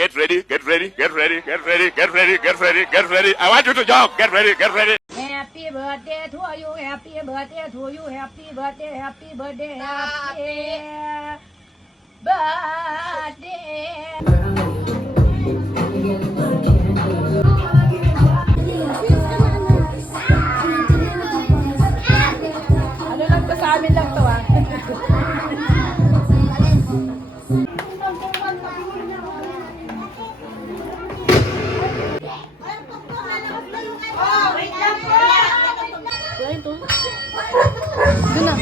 Get ready, get ready, get ready, get ready, get ready, get ready, get ready. I want you to jump. Get ready, get ready. Happy birthday to you, happy birthday to you, happy birthday, happy birthday, happy birthday. Ano lang to sa amin lang to ah. Doon na.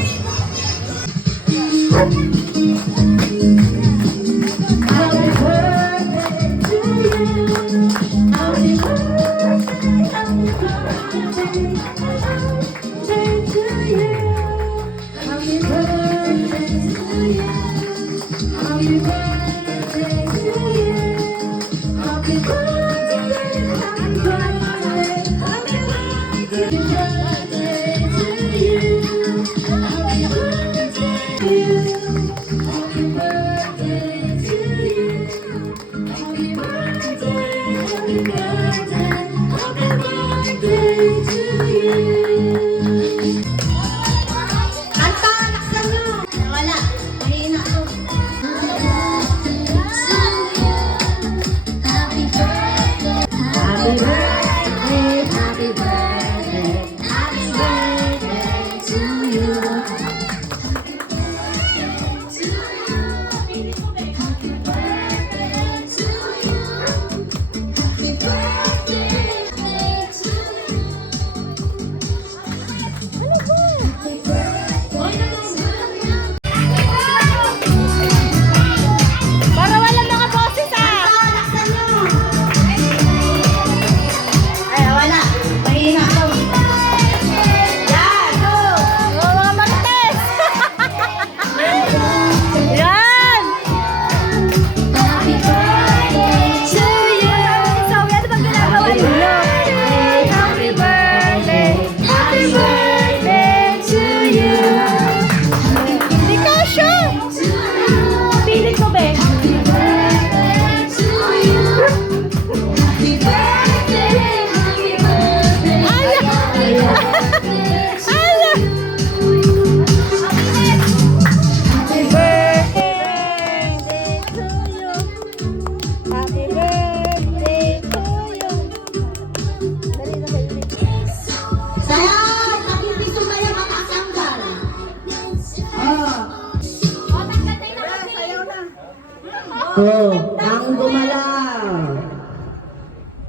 Oh, ang gumalaw.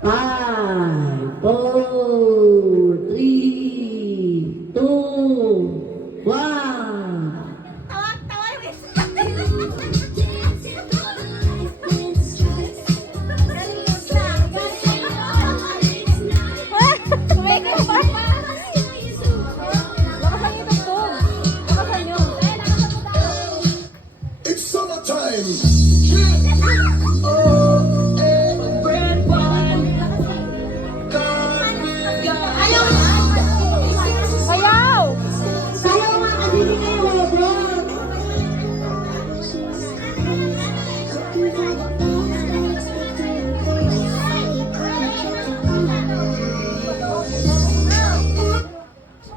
5, 4, 3, 2, 1. It's summertime.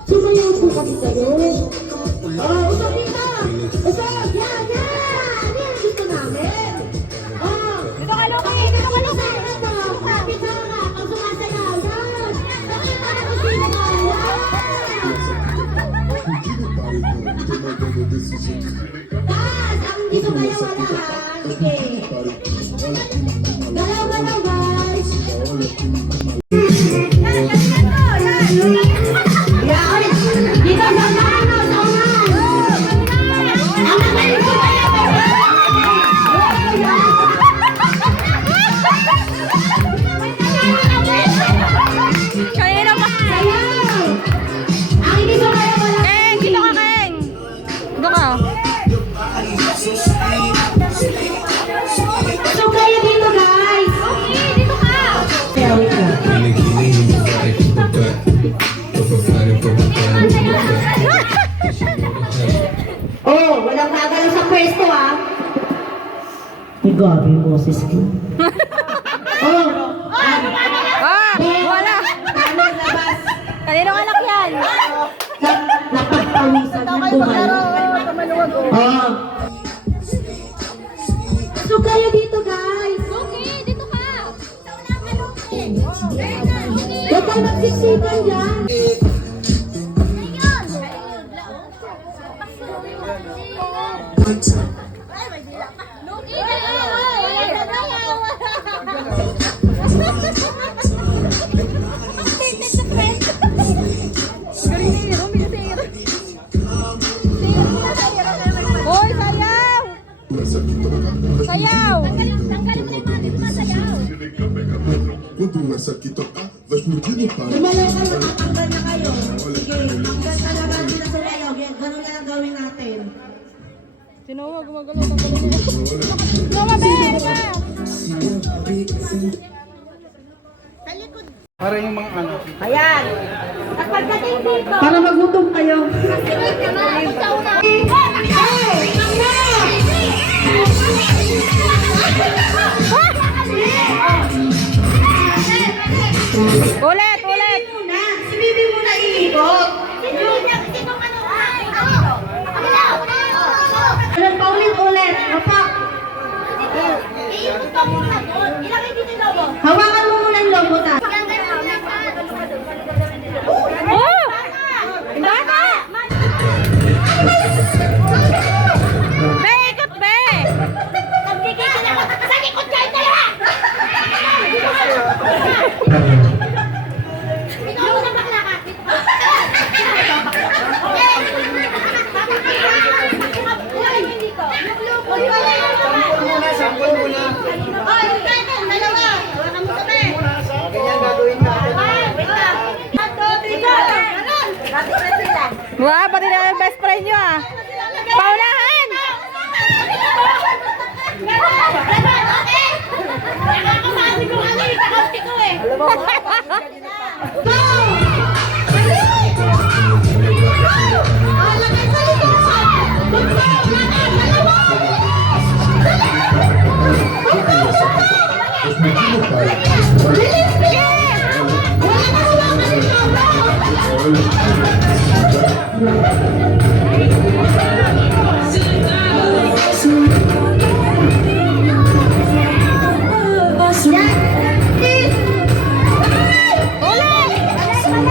Sumayaw po kasi kayo. Oh, usap dito! Usap! Yan! Yan! Yan! Gusto namin! Oh! Dito ka, Loki! Dito ka, Loki! Kapit ka ka! Pag sumasayaw! Yan! Nakita na kung sino ka! Taas! Ang hindi sumayaw wala ha! Sige! Galaw-galaw guys! Dito sa mano! Sa unan! Ang magaling sumayaw! Kaya na ba? Sayaw! Ang hindi sumayaw wala! Keng! Dito ka, Keng! Dito ka. So kayo dito guys! Okay, dito ka! Sayaw ka! Oh, walang gagalaw sa pwesto ah! May gabi yung boses ko. Bawal magsiksikan yan. Hoy, sayaw! Sayaw! Quando essa aqui tocar, vai explodir no palco. Lumalaw ka, matatanggal na kayo. Sige, hanggang talaga sila sa layo. Ganun na lang gawin natin. Sino gumagalaw ng galing niya? Mama, Ben! Para yung mga ano. Ayan. At pagdating dito, para magutom kayo. Ulit, ulit! Si Bibi muna iikot. Alam pa ulit-ulit. Apak. Hawakan mo muna yung lobo ta. Oh! Bata! Be, ikot, be! Sa likod kayo dalawa! Ikaw na bakla ka. Sample muna. Oh, yung tayo, dalawa. Hawakan mo sabi. Ganyan gagawin natin. Wow, pati na yung best friend nyo ah! Paunahan!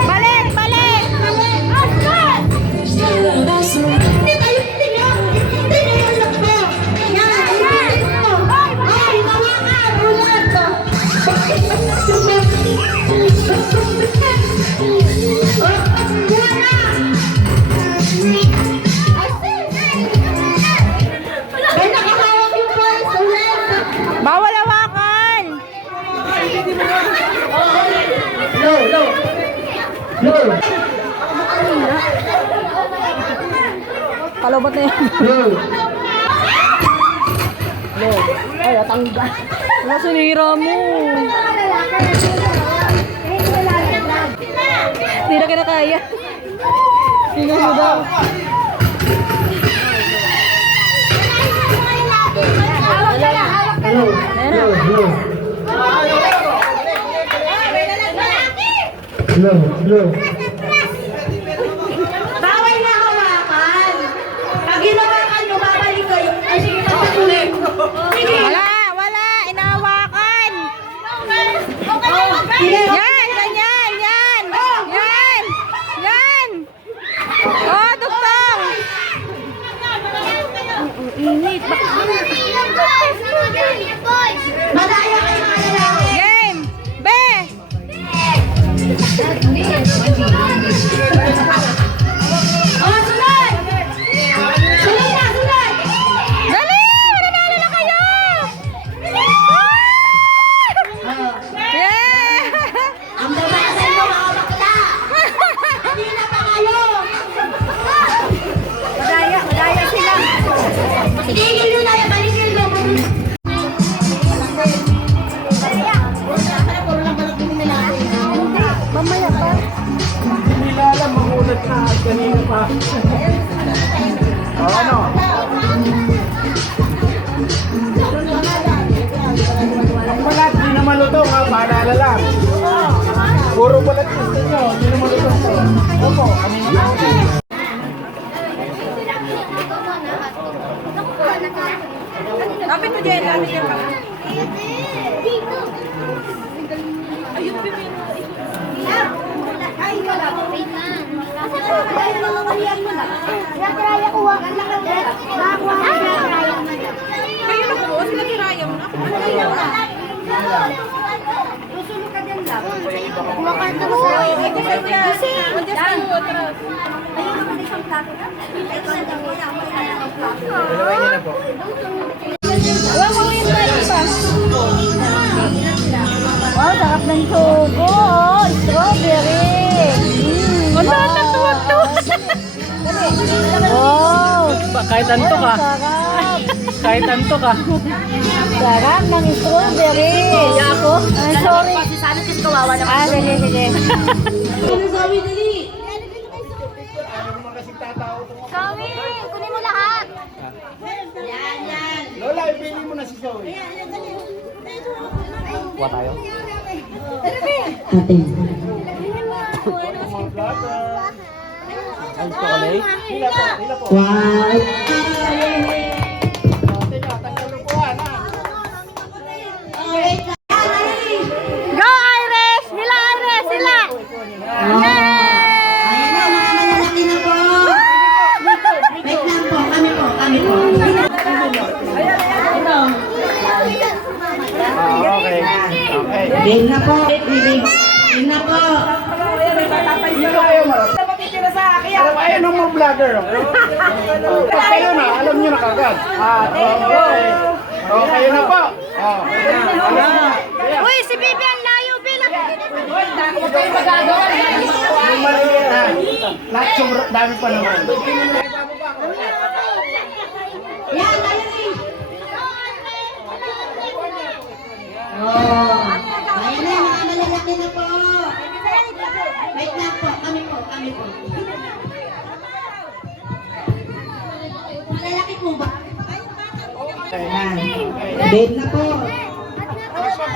Balik! Balik! Hindi tayo tingnan. Hindi na yung lakbo. Yan, ulitin mo. Ay, hawakan. Ulit. Ay, nakahawak yung prize. Ulit. Bawal hawakan! Low, low. Low. Palobot na yan. Low. Ay, natanggal. Wala, sinira mo. Hindi na kinakaya. Tingnan mo daw. Bawal na hawakan. Pag hinawakan nyo, babalik kayo. Ay, sige, pagpatuloy. Sige. Wala, wala. Inahawakan. Sige. Yan, ganyan, yan. Yan. Yan. Oh, tugtong. Init. Madaya kayo mga lalaki. Game. Be. Oh, sunod! Sunod na, sunod! Dali! Mananalo na kayo! Yeah! Ang babasan mo, mga bakla! Hindi na pa kayo! Madaya sila. Tigil nyo na yung balikil mo. Mamaya pa. Hindi nila alam, magulat na kanina pa. O ano? Balat, di na malutong ha, paalala lang. Puro balat gusto nyo, di na malutong to. Opo, kanina pa. Lapit mo dyan, lapit dyan pa. Dito. Ayun, pipino. Wait lang. Ay, mga kaliyan mo na. Kaya kiraya ko, wag. Nakakuha ka kaya kiraya mo na. Kayo na po, sila kiraya mo na. Susunod ka din lang. Kuha ka na sa kasi. Ayun naman isang plato na. Dalawa niya na po. Wala mo yung tayo pa. Wow, sarap ng sugo. Oh, strawberry. Wala na to. Wow. Kahit anto ka. Sarap. Kahit anto ka. Sarap ng strawberry. Ako? Ay, sorry. Sana kasi kawawa naman. Ah, sige, sige. Ayaw naman kasing tatao ko. Zoe, kunin mo lahat. Lola, ibili mo na si Zoe. Kuha tayo. Mga vlogger. Ay, chocolate. Hila po, hila po. Teka, tanggal ng kuhan, ha? Go, Iris! Sila, Iris! Sila! Ayan na, mga malalaki na po. Wait lang po, kami po, kami po. Okay. Okay. Game na po. Game na po. Hindi ko kayo marap. Alam, ayaw ng mga vlogger. Pag kayo na, alam nyo na kagad. Okay. O, kayo na po. Uy, si Bibi ang layo, Bin! Yung maliit na. Lahat sobrang dami pa naman. Yan, ayun. Oh. Ayan na, mga malalaki na po. Wait lang po, kami po, kami po. Malalaki po ba? Ayan. Game na po.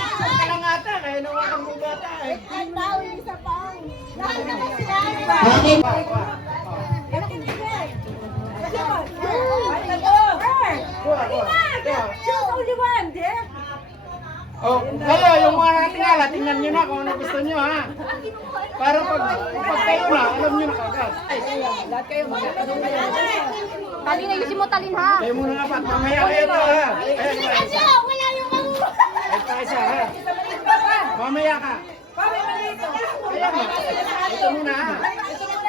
Ka lang ata, kaya nawakan mo bata eh. Okay. Oh, kayo, yung mga natingala, tingnan nyo na kung ano gusto nyo, ha? Para pag kayo na, alam nyo na kagad. Talin, ayusin mo, Talin, ha? Kayo muna nga pa, mamaya kayo to, ha? Ayan, Wala yung ay, pa isa, ha? Mamaya ka. Ayan, ha? Ito muna, ha?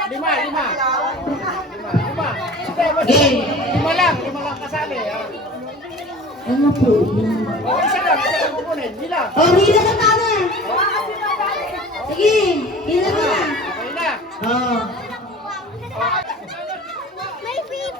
Lima. Lima lang kasali, ha? Ano po? O, isa lang kukunin, nila. Oh, hila na tayo.